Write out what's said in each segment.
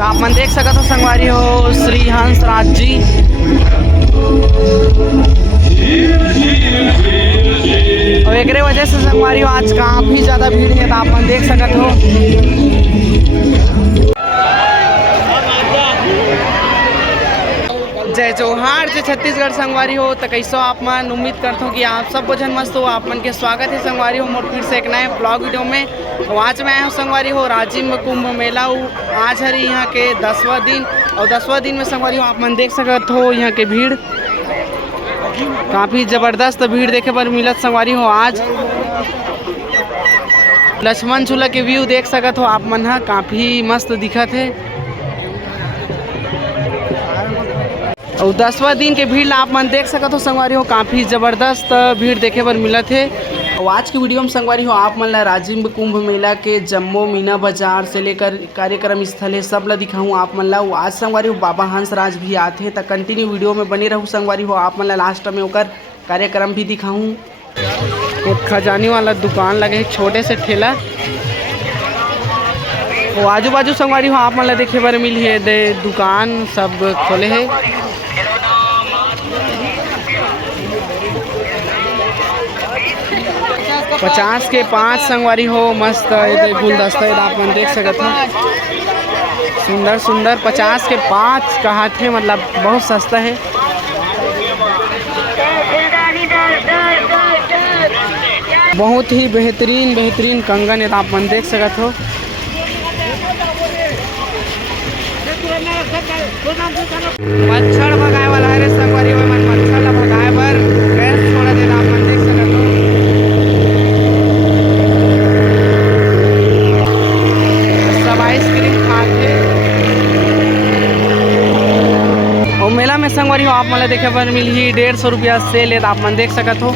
तो आप मन देख सकते हो संगवारी हो श्री हंस राज जी। और एक वजह से संगवारी हो आज काफ़ी ज़्यादा भीड़ है, तो आप मन देख सकते हो। जय जोहार जय छत्तीसगढ़ संगवारी हो। तो कैसो आप मन, उम्मीद करता हूँ कि आप सब भोजन मस्त हो। आप मन के स्वागत है संगवारी हो मोर फिर से एक नए ब्लॉग वीडियो में। तो आज मैं आया हूँ संगवारी हो राजिम में कुंभ मेला हूँ। आज है यहाँ के 10वां दिन, और 10वां दिन में संगवारी हो आप मन देख सकते हो यहाँ के भीड़ काफ़ी ज़बरदस्त भीड़ देखे पर मिलत संगवारी हो। आज लक्ष्मण झूला के व्यू देख सकते हो आप मन, हा काफ़ी मस्त दिखत है। और 10वां दिन के भीड़ आप मन देख सकते हो संगवारी हो, काफ़ी ज़बरदस्त भीड़ देखे पर मिलत है। और आज की वीडियो में संगवारी हो आप मन ला राजिम कुंभ मेला के जम्मो मीना बाजार से लेकर कार्यक्रम स्थल है सब ला दिखाऊँ आप मन ला। आज संगवारी हो बाबा हंस राज भी आते हैं, तो कंटिन्यू वीडियो में बने रहूँ संगवारी हो। आप मन ला लास्ट में होकर कार्यक्रम भी दिखाऊँ। एक खजानी वाला दुकान लगे है, छोटे से ठेला। वो आजू बाजू संगवारी हो आप मन ला देखे बर मिली है, दुकान सब खोले है। पचास के 5 संगवारी हो मस्त गुलदस्ता आप मन देख सकते हो, सुंदर सुंदर 50 के 5 कहा थे, मतलब बहुत सस्ता है। बहुत ही बेहतरीन बेहतरीन कंगन है आप मन देख सकते हो। मच्छर भगाए वाला है संगवारी हो, मच्छर ला भगाए बर गैस छोड़ा देना आप मन देख सकते हो। सब आइसक्रीम खाते और मेला में संगवारी हो आप मन देखे बर मिली 150 रुपया सेल है, आप मन देख सकते हो।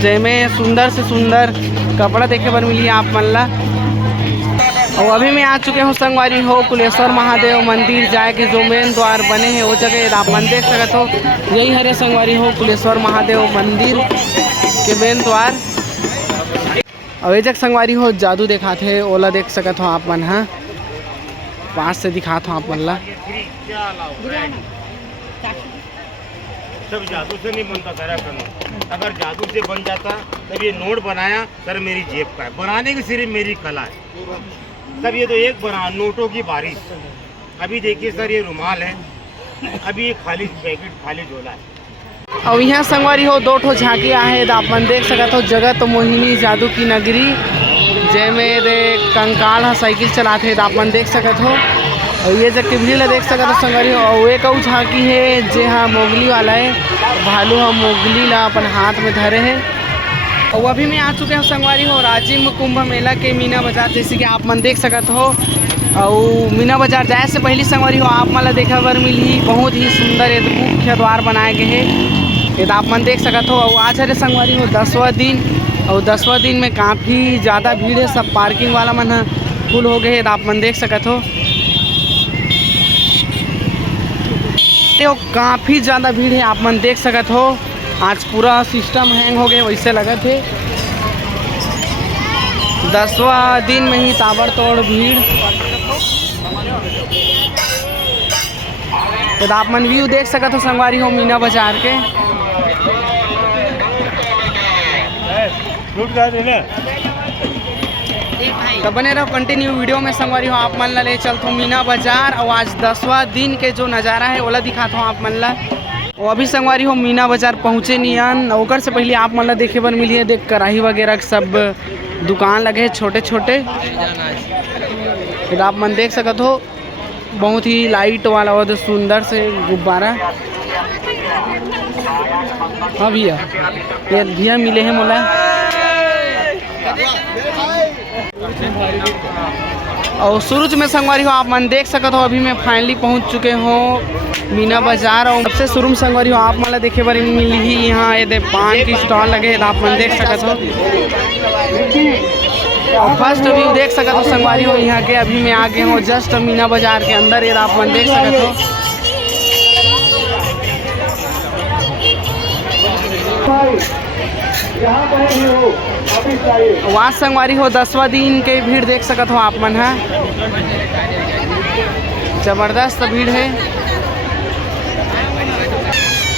जैमें सुंदर से सुंदर कपड़ा देखे बर मिली आप मन ला। और अभी मैं आ चुके हूँ संगवारी हो कुलेश्वर महादेव मंदिर जाए के जो मेन द्वार बने हैं वो जगह आप मन देख सकते हो। यही हरे संगवारी हो कुलेश्वर महादेव मंदिर के मेन द्वार। और ये जग संगवारी हो जादू दिखाते है ओला देख सकते हो आप मन, हाँ पास से दिखाता हूँ आप मन ला। सब जादू से नहीं बनता तेरा कानून, अगर जादू से बन जाता तब ये नोट बनाया सर मेरी जेब का है, बनाने की सिर्फ मेरी कला है। तब ये तो एक बना नोटों की बारिश। अभी देखिए सर ये रुमाल है, अभी ये खाली पैकेट खाली झोला है। और यहाँ संगवारी हो 2 ठो झांकियाँ है, आप मन देख सकते हो। जगह तो मोहिनी जादू की नगरी, जैमें कंकाल है साइकिल चलाते हैं, आप मन देख सकते हो। और ये जग के भीड़ देख सकते हो संगवारी हो। और एक और झांकी है जे हाँ मोगली वाला है, भालू हम मोगली ला अपन हाथ में धरे हैं। और अभी मैं आ चुके हैं संगवारी हो राजिम कुंभ मेला के मीना बाजार, जैसे कि आप मन देख सकते हो। और मीना बाजार जाए से पहले संगवारी हो आप मन ला देखा बर मिली बहुत ही सुंदर एक मुख्य द्वार बनाए गए हैं, ये आप मन देख सकते हो। और आज है संगवारी हो 10वां दिन, और 10वां दिन में काफ़ी ज़्यादा भीड़ है, सब पार्किंग वाला मन फुल हो गए हैं, आप मन देख सकते हो। काफ़ी ज़्यादा भीड़ है आप मन देख सकते हो। आज पूरा सिस्टम हैंग हो गया वैसे लगा थे। 10वां दिन में ही ताबड़तोड़ भीड़। तो आप मन व्यू देख सकते हो संगवारी हो मीना बाजार के। तो बने रहो कंटिन्यू वीडियो में संगवारी हो आप मन ला ले चलता हूँ मीना बाजार। और आज 10वां दिन के जो नज़ारा है ओला दिखाता हूँ आप मन ला। वो अभी संगवारी हो मीना बाजार पहुँचे नियन, ओकर से पहले आप मन ला देखे बर मिली है, देख कढ़ाई वगैरह सब दुकान लगे हैं छोटे छोटे, तो आप मन देख सकते हो। बहुत ही लाइट वाला और सुंदर से गुब्बारा। हाँ भैया, ये भैया मिले हैं मोला। और सूरज में संगवारी हो आप मन देख सकते हो। अभी मैं फाइनली पहुंच चुके हो मीना बाजार। और सबसे शुरू में संगवारी हो आप मन देखे बारे में मिली ही यहाँ ये पान की स्टॉल लगे, आप मन देख सकते हो। और फर्स्ट व्यू देख सकते हो संगवारी हो यहाँ के। अभी मैं आ गए हूँ जस्ट मीना बाजार के अंदर, ये आप मन देख सकते हो। वास संगवारी हो 10वां दिन के भीड़ देख सकते हो आप मन है। ज़बरदस्त भीड़ है।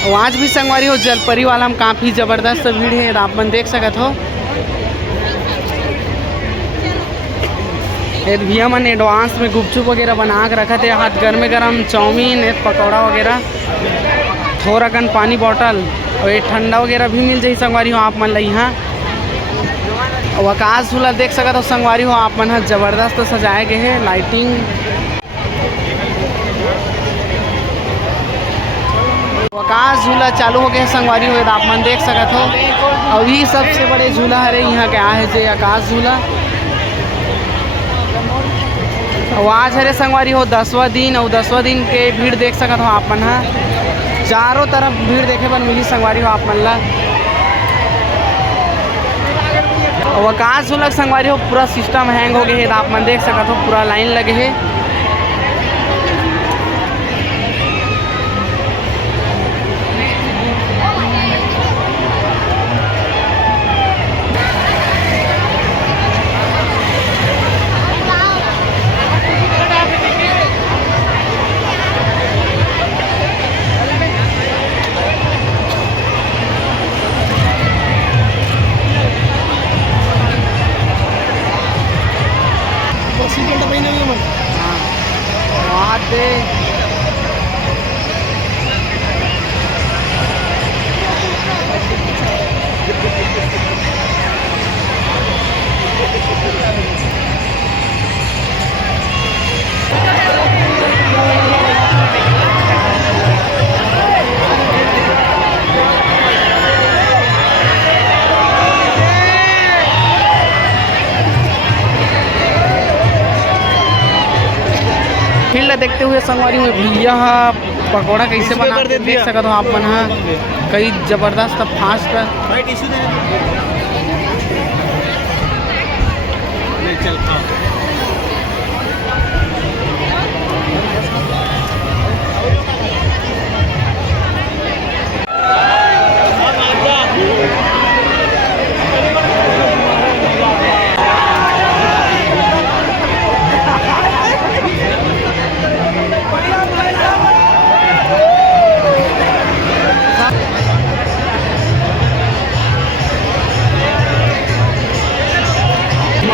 और आज भी संगवारी हो जलपरी वाला में काफ़ी ज़बरदस्त भीड़ है, आप मन देख सकत हो। भैया मन एडवांस में गुपचुप वगैरह बना के रखा थे, हाथ गर्मे गरम चाउमीन पकौड़ा वगैरह, थोड़ा कन पानी बॉटल और ये ठंडा वगैरह भी मिल जाए संगवारी हो आप मन ला यहाँ। और आकाश झूला देख सकत हो संगवारी हो आप मन, ज़बरदस्त सजाए गए हैं लाइटिंग। आकाश झूला चालू हो गया संगवारी हो, आप मन देख सकत हो। अभी सबसे बड़े झूला है यहाँ क्या है जे आकाश झूला। और आज हरे संगवारी हो 10वां दिन, और 10वां दिन के भीड़ देख सकत हो आप मन, चारों तरफ भीड़ देखे पर मिली संगवारी हो आप मन ला। और आकाश झूला संगवारी हो पूरा सिस्टम हैंग हो गए है, आप मन देख सकत हो, पूरा लाइन लगे है। फील्ड देखते हुए संगवारी में भैया पकौड़ा कैसे बना देख सकते हो आप मन, कई ज़बरदस्त फास्ट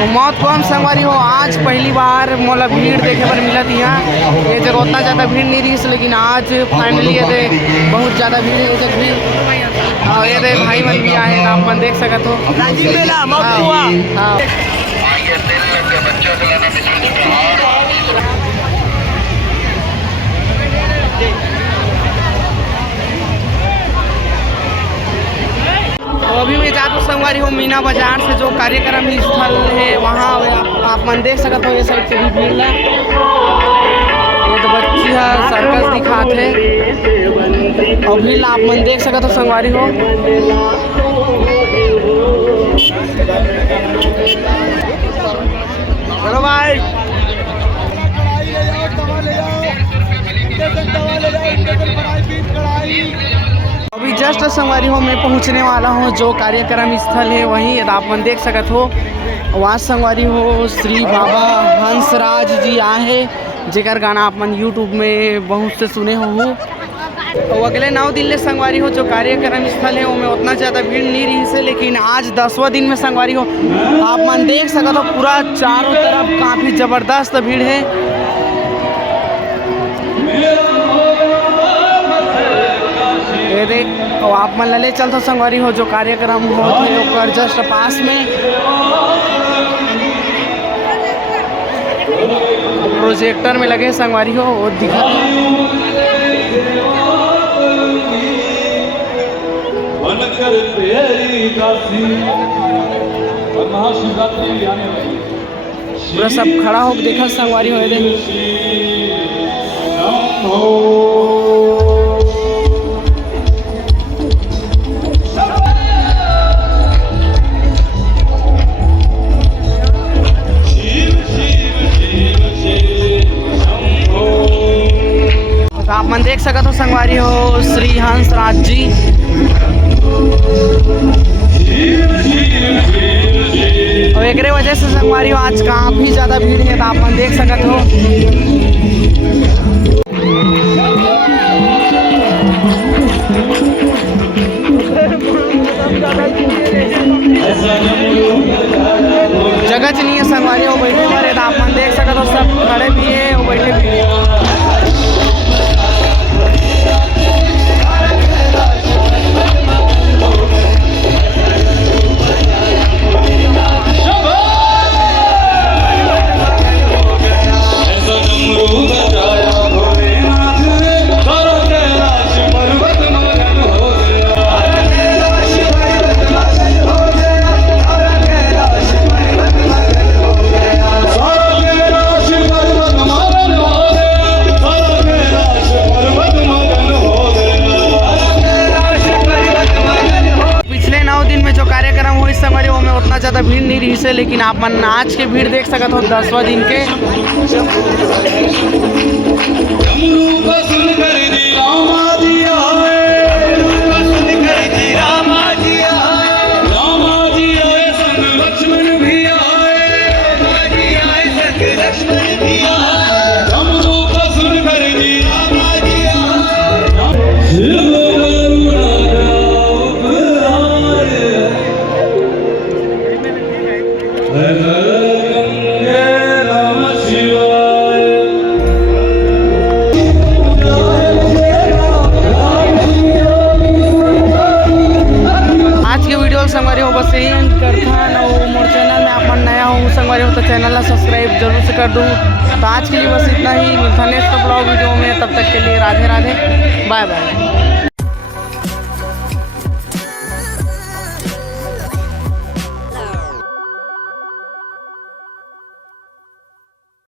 मौत कौन संगवारी हो। आज पहली बार मोला भीड़ देखे पर मिला थी यहाँ, ये जगह उतना ज़्यादा भीड़ नहीं रही, लेकिन आज फाइनली ये बहुत ज़्यादा भीड़ है जगह भी। और ये भाई मन भी आए, आप मन देख सकत हो। अभी मैं जाता हूँ संगवारी हो मीना बाजार से जो कार्यक्रम स्थल है वहाँ आप मन देख सकते हो। ये साइड से भी भीड़ है, ये तो बच्ची है सर्कस दिखाते है, और भीड़ आप मन देख सकते हो संगवारी हो। चलो भाई अभी जस्ट संगवारी हो मैं पहुंचने वाला हूं जो कार्यक्रम स्थल है वहीं, आप मन देख सकत हो। वहाँ संगवारी हो श्री बाबा हंसराज जी आए, जेकर गाना आप मन यूट्यूब में बहुत से सुने हो। और अगले 9 दिन ले संगवारी हो जो कार्यक्रम स्थल है उसमें उतना ज़्यादा भीड़ नहीं रही से, लेकिन आज 10वां दिन में संगवारी हो आप मन देख सकते हो पूरा चारों तरफ काफ़ी ज़बरदस्त भीड़ है। ये देख और आप मन ले चलते संगवारी हो जो कार्यक्रम होते है जस्ट पास में प्रोजेक्टर में लगे संगवारी हो वो दिखा पूरा सब खड़ा हो देखा संगवारी हो। आप मन देख सकते हो संगवारी हो श्री हंसराज जी। और एक वजह से संगवारी हो आज काफ़ी ज़्यादा भीड़ है, तो आप मन देख सकते हो। जगह च नहीं है संगवारी वो बैठे हमारे तो आप मन देख सकते हो सब खड़े भी है वो बैठे भी है। उतना ज़्यादा भीड़ नहीं रही से, लेकिन आप मन आज के भीड़ देख सकते हो 10वां दिन के। संगवारी हो बस यही करता और मोर चैनल में आप मन नया हो संगवारी हो तो चैनल ला सब्सक्राइब जरूर से कर दूँ। तो आज के लिए बस इतना ही, मिलता नेक्स्ट ब्लॉग वीडियो में, तब तक के लिए राधे राधे, बाय बाय।